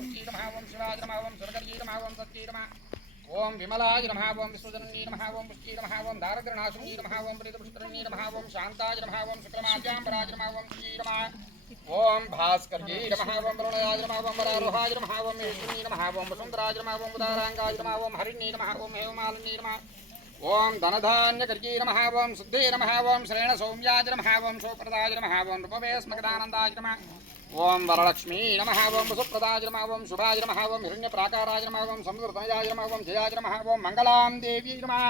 पुष्टिरमः ओम शिवाजरमः ओम स्वर्गजीरमः ओम सत्यरमः ओम विमलाजरमः ओम विश्वजननीरमः ओम पुष्टिरमः ओम दारद्रनाशुनीरमः ओम प्रीतपुष्टनीरमः ओम शान्ताजरमः ओम शुक्लमाज्याम्बराजरमः ओम सुजीरमः ओम भास्करजीरमः ओम वरुणयाजरमः ओम वरारोहाजरमः ओम विष्णुनीरमः ओम वसुन्धराजरमः ओम उदाराङ्गाजरमः ओम हरिणीरमः ओम हेममालिनीरमः ओम धनधान्यकर्जीरमः ओम शुद्धीरमः ओम श्रेणसौम्याजरमः ओम शोप्रदाजरमः ओम रूपवेस्मकदानन्दाजरमः ओम वरलक्ष्मी नमः ओम वसुप्रदाजरमः ओम शुभाजरमः ओम हिरण्यप्राकाराजरमः ओम संस्कृतमयाजरमः ओम जयाजरमः ओम मंगलां देवी नमः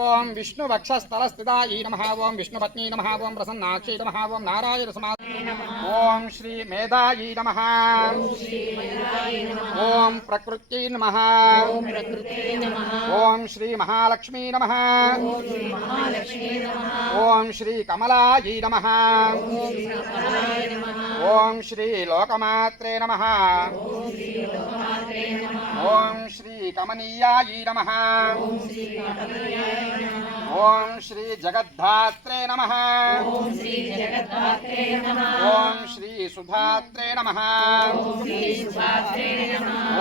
ओम विष्णुवक्षस्थलस्थितायै नमः ओम विष्णुपत्नी नमः ओम प्रसन्नाक्षी नमः ओम नारायणसमाधिये नमः ओम श्री मेधायै नमः ओम प्रकृत्यै नमः ओम श्री महालक्ष्मी नमः ओम श्री कमलायै नमः ओम श्री लोकमात्रे नमः ओम श्री कमनीयायै नमः ओम श्री जगद्धात्रे नमः ओम श्री सुधात्रे नमः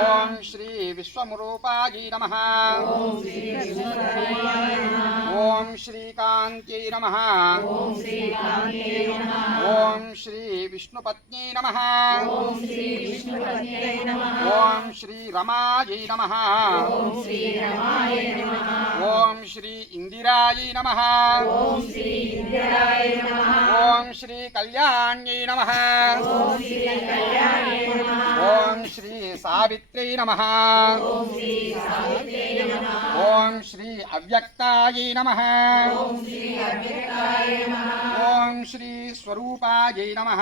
ओम श्री विश्वरूपायै नमः ओम श्री कान्त्यै नमः ओम श्री विष्णुपत्न्यै नमः ओम श्री रमायै नमः ओम श्री इंदिरायै नमः ओम श्री कल्याण्यै नमः ओम श्री सावित्र्यै नमः ओम श्री अव्यक्तायै नमः ओम श्री स्वरूपायै नमः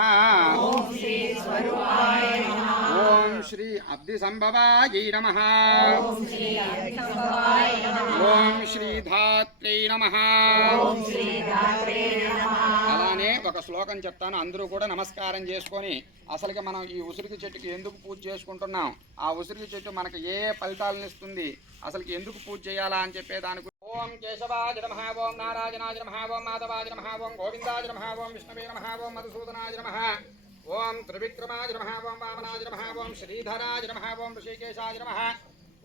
ओम श्री अब्धिसंभवायै नमः ओम श्री धात्रै नमः అలానే ఒక శ్లోకం చెప్తాను అందరూ కూడా నమస్కారం చేసుకొని అసలుకి మనం ఈ ఉసిరికి చెట్టుకి ఎందుకు పూజ చేసుకుంటున్నాం ఆ ఉసిరికి చెట్టు మనకి ఏ ఫలితాలను ఇస్తుంది అసలుకి ఎందుకు పూజ చేయాలా అని చెప్పే దానికి ఓం కేశవాయ నమః ఓం నారాయణాయ నమః ఓం మాధవాయ నమః ఓం గోవిందాయ నమః ఓం విష్ణవే నమః ఓం మధుసూదనాయ నమః ఓం త్రివిక్రమాయ నమః ఓం వామనాయ నమః ఓం శ్రీధరాయ నమః ఓం ఋషికేశాయ నమః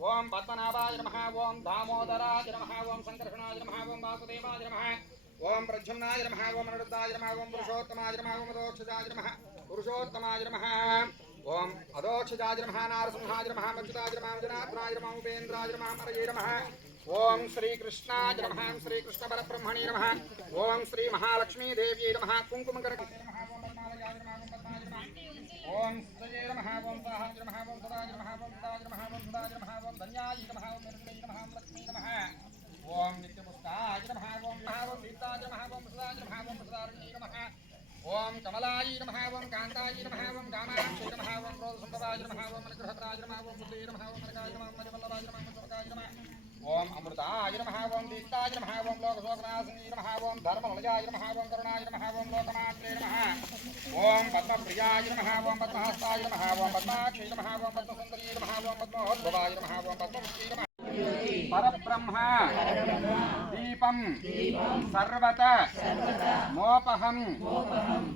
ओम पद्मनाभाय नमः ओम दामोदराय नमः ओम संकर्षणाय नमः ओम वासुदेवाय नमः ओम प्रद्युम्नाय नमः ओम अनिरुद्धाय नमः ओम पुरुषोत्तमाय नमः ओम अधोक्षजाय नमः पुरुषोत्तमाय नमः ओम अधोक्षजाय नमः नारसिंहाय नमः मच्युताय नमः जनार्दनाय नमः उपेन्द्राय नमः हरये नमः ओम श्री कृष्णाय नमः ओम श्री कृष्ण परब्रह्मणे नमः ओम श्री महालक्ष्मी देव्यै नमः कुंकुमकरके नमः ओम पद्मालयाय नमः ओम पद्माय नमः ओम सजये नमः ओम साहाय नमः ओम सदाय नमः ओम सदाय नमः ओम सदाय नमः ओम धन्याय नमः ओम निर्मले नमः ओम लक्ष्मी नमः ओम नित्यपुष्टाय नमः ओम दीप्ताय नमः ओम सदाय नमः ओम सदारण्ये नमः ओम कमलाय नमः ओम कान्ताय नमः ओम कामाक्षी नमः ओम क्रोधसंभवाय नमः ओम अनुग्रहप्राय नमः ओम बुद्धे नमः ओम मनकाय नमः ओम मजवल्लभाय नमः ओम सुरकाय नमः ओम अमृताय नमः ओम दीप्ताय नमः ओम लोकशोकनाशिनी नमः ओम धर्मवलयाय नमः ओम करुणाय नमः ओम लोकमात्रे नमः ओम पद्मप्रियाय नमः ओम पद्महस्ताय नमः ओम पद्माक्षी नमः ओम पद्मसुन्दरी नमः ओम पद्मोद्भवाय नमः ओम पद्ममुक्ति नमः परब्रह्म दीपं सर्वत मोपहं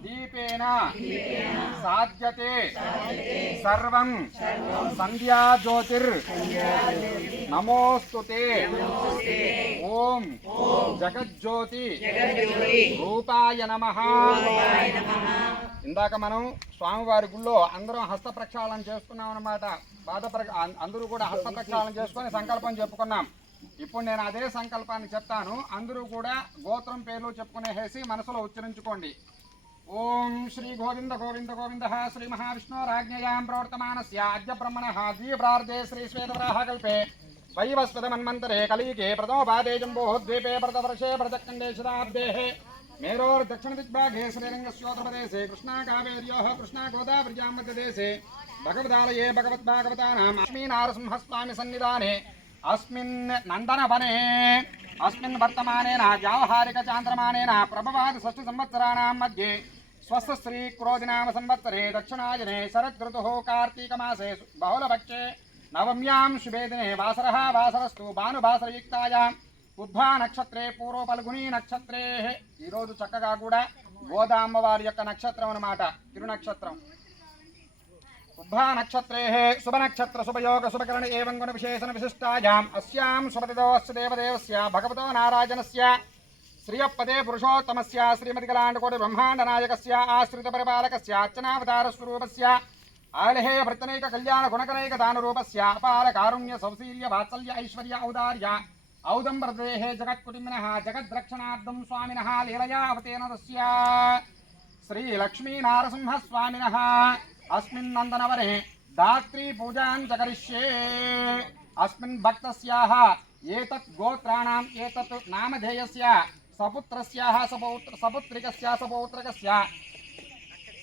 दीपेन साध्यते सर्वं संध्या ज्योतिर् नमोस्तुते ओम जगज्योति रूपाय नमः ఇందాక మనం స్వామివారి గుళ్ళో అందరం హస్త ప్రక్షాళన చేసుకున్నాం అన్నమాట. అందరూ కూడా హస్త ప్రక్షాళన చేసుకొని సంకల్పం చెప్పుకున్నాం. ఇప్పుడు నేను అదే సంకల్పాన్ని చెప్తాను. అందరూ కూడా గోత్రం పేర్లు చెప్పుకునేసి మనసులో ఉచ్చరించుకోండి. ఓం శ్రీ గోవింద గోవింద గోవింద శ్రీ మహావిష్ణోరాజ్ఞయాం ప్రవర్తమానస్య అద్య బ్రహ్మణః ద్విప్రార్ధే శ్రీ శ్వేతవరాహకల్పే వైవస్వతమన్వంతరే కలియుగే ప్రథమపాదే జంబోద్వీపే భరతవర్షే భరతఖण्डे शताब्देः मेरोर्दक्षिण दिग्भागे श्रीरङ्गस्योत्तरप्रदेशे कृष्णाकावेर्योः कृष्णागोदावरीजां मध्यदेशे भगवदालये भगवद्भागवतानाम् लक्ष्मीनारसिंहस्वामी सन्निधाने अस्मिन् नन्दनवने अस्मिन् वर्तमानेन व्यावहारिकचान्द्रमानेन प्रभवाद षष्ठी संवत्सराणां मध्ये स्वस्ति क्रोधिनाम संवत्सरे दक्षिणायने शरदृतुः कार्तीकमासे बहुलपक्षे नवम्यां शुभे दिने वासरः वासरस्तु भानुभासरयुक्तायां ఉద్భా నక్షత్రే పూర్వ పల్గుని నక్షత్రే ఈరోజు చక్కగా కూడా గోదామ్మవారి యొక్క నక్షత్రం అన్నమాట తిరునక్షత్రం. उभा नक्षत्रेः शुभनक्षत्र शुभयोग शुभकरण एवं गुण विशेषण विशिष्टायाम् अस्यां शुभतिथोऽस्य देवदेवस्य भगवतो नारायणस्य श्रियपदे पुरुषोत्तमस्य श्रीमतिकलाण्डकोटि ब्रह्माण्डनायकस्य आश्रितपरिपालकस्य अर्चनावतारस्वरूपस्य आलहेय भृतनैक कल्याण गुणकनैक दानरूपस्य अपार कारुण्य सौशील्य वात्सल्य ऐश्वर्य औदार्य औदम्बरदेः जगत्कुटुम्बिनः जगद्रक्षणार्थं स्वामिनः लीलया अवतेनस्य श्रीलक्ष्मीनारसिंहस्वामिनः अस्मिन् नन्दनवने दात्री पूजां च करिष्ये। अस्मिन् भक्तस्याः एतत् गोत्राणाम् एतत् नामधेयस्य सपुत्रस्याः सपुत्रिकस्य सपौत्रकस्य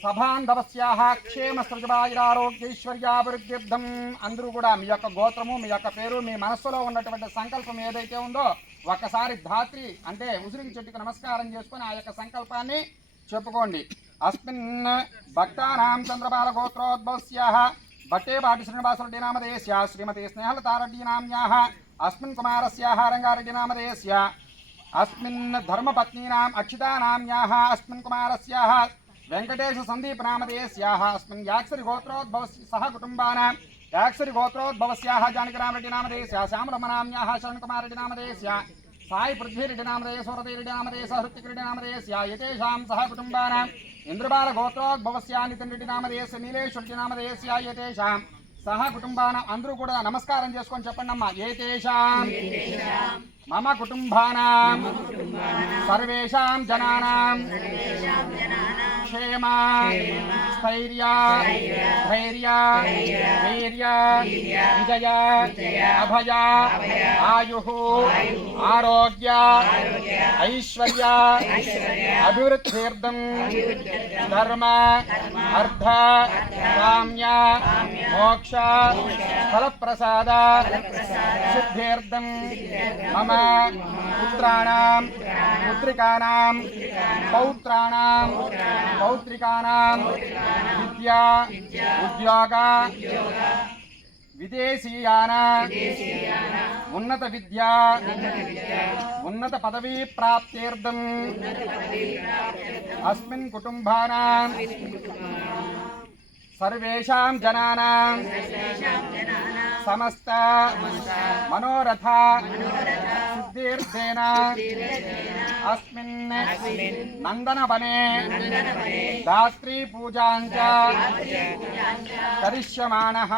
సభాంధవస్యాః క్షేమ సృజాయిరారోగ్యైశ్వర్యాభివృద్ధ్యర్థం అందరూ కూడా మీ యొక్క గోత్రము మీ యొక్క పేరు మీ మనస్సులో ఉన్నటువంటి సంకల్పం ఏదైతే ఉందో ఒక్కసారి ధాత్రి అంటే ఉసిరికి చెట్టుకు నమస్కారం చేసుకొని ఆ యొక్క సంకల్పాన్ని చెప్పుకోండి. అస్మిన్ భక్తానాం చంద్రబాల గోత్రోద్భవస్యాః భట్టేపాటి శ్రీనివాసరెడ్డి నామధేయస్య శ్రీమతి స్నేహలతారెడ్డి నామ్యాః అస్మిన్ కుమారస్యాః రంగారెడ్డి నామధేయస్య అస్మిన్ ధర్మపత్నీనాం అక్షితా నామ్యాః అస్మిన్ కుమారస్యాః వెంకటేశ సందీప్ నామధేయస్యాః అస్మిన్ యాక్షరి గోత్రోద్భవస్య సహ కుటుంబానాం యాక్షరి గోత్రోద్భవస్యాః జానకిరామరెడ్డి నామధేయస్య శ్యామరమనామ్యాః శరణకుమారెడ్డి నామధేయస్య సాయి పృథ్వీరెడ్డి నామధేయ సూరతిరెడ్డి నామధేయ హృతికరెడ్డి నామధేయస్య యతేషాం సహ కుటుంబానాం ఇంద్రబాల గోత్రోద్భవస్య నితిన్ రెడ్డి నామధేయస్య నీలేశ్వరెడ్డి నామధేయస్య యతేషాం సహ కుటుంబానాం అందరూ కూడా నమస్కారం చేసుకొని చెప్పండి అమ్మా. ఏతేషాం మమ కుటుంబానాం సర్వేషాం జనానాం క్షేమ స్థైర్య ధైర్య వీర్య విజయ అభయ ఆయు ఆరోగ్య ఐశ్వర్య అభివృద్ధ్యర్థం ధర్మ అర్థ కామ్య మోక్ష ఫలప్రసాద సిద్ధ్యర్థం మమ పుత్రాణాం పుత్రికానాం పౌత్రాణాం పౌత్రికానాం విద్యా ఉద్యోగ విదేశీయాన ఉన్నత విద్యా ఉన్నత పదవీ ప్రాప్త్యర్థం అస్మిన్ కుటుంబానాం సర్వేషాం జనానాం సమస్త మనోరథ సిద్ధిర్దేన అస్మిన్ నందనవనే దాత్రీ పూజాం చ కరిష్యమాణః.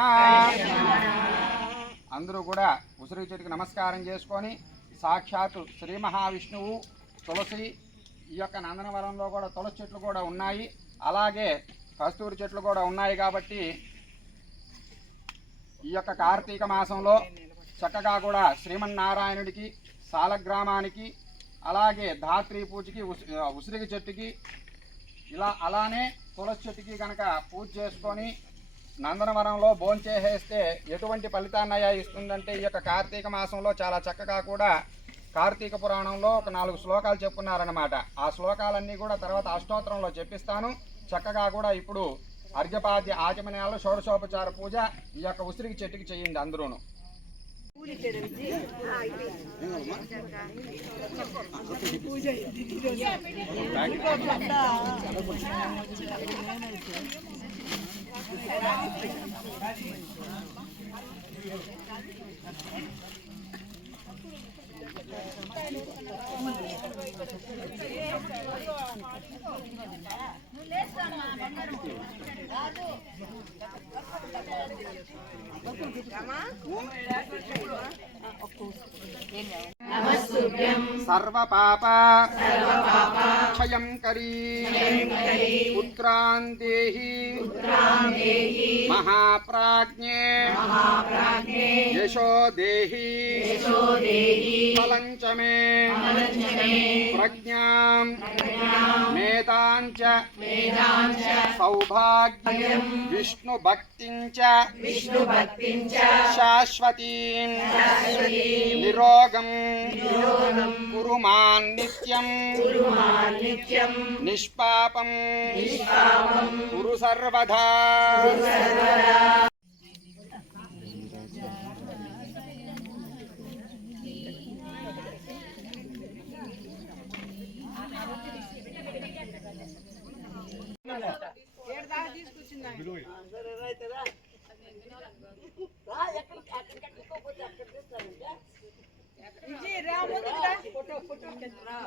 అందరూ కూడా ఉసిరి చెట్టుకి నమస్కారం చేసుకొని సాక్షాత్తు శ్రీ మహావిష్ణువు తులసి ఈ యొక్క నందనవనంలో కూడా తులసి చెట్లు కూడా ఉన్నాయి, అలాగే కస్తూరి చెట్లు కూడా ఉన్నాయి. కాబట్టి ఈ యొక్క కార్తీక మాసంలో చక్కగా కూడా శ్రీమన్నారాయణుడికి సాలగ్రామానికి అలాగే ధాత్రీ పూజకి ఉసిరికి చెట్టుకి అలానే తులసి చెట్టుకి కనుక పూజ చేసుకొని నందనవనంలో భోంచేసేస్తే ఎటువంటి ఫలితాన్నయ్యా ఇస్తుందంటే ఈ యొక్క కార్తీక మాసంలో చాలా చక్కగా కూడా కార్తీక పురాణంలో ఒక 4 శ్లోకాలు చెప్పున్నారన్నమాట. ఆ శ్లోకాలన్నీ కూడా తర్వాత అష్టోత్తరంలో చెప్పిస్తాను. చక్కగా కూడా ఇప్పుడు అర్ఘ్యపాద్య ఆచమనాలు షోడశోపచార పూజ ఈ యొక్క ఉసిరికి చెట్టుకి చేయండి అందరూను. సర్వపాప క్షయం కరీ పుత్రాందేహి మహాప్రాజ్ఞే యశో దేహి ఫలంచ మే ప్రజ్ఞాం మేధాంచ సౌభాగ్యం విష్ణు భక్తించ శాశ్వతీం నిరోగం కురుమాన్ నిత్యం నిష్పాపం కురు సర్వదా. తీసుకొచ్చిందా ముందుకు రా.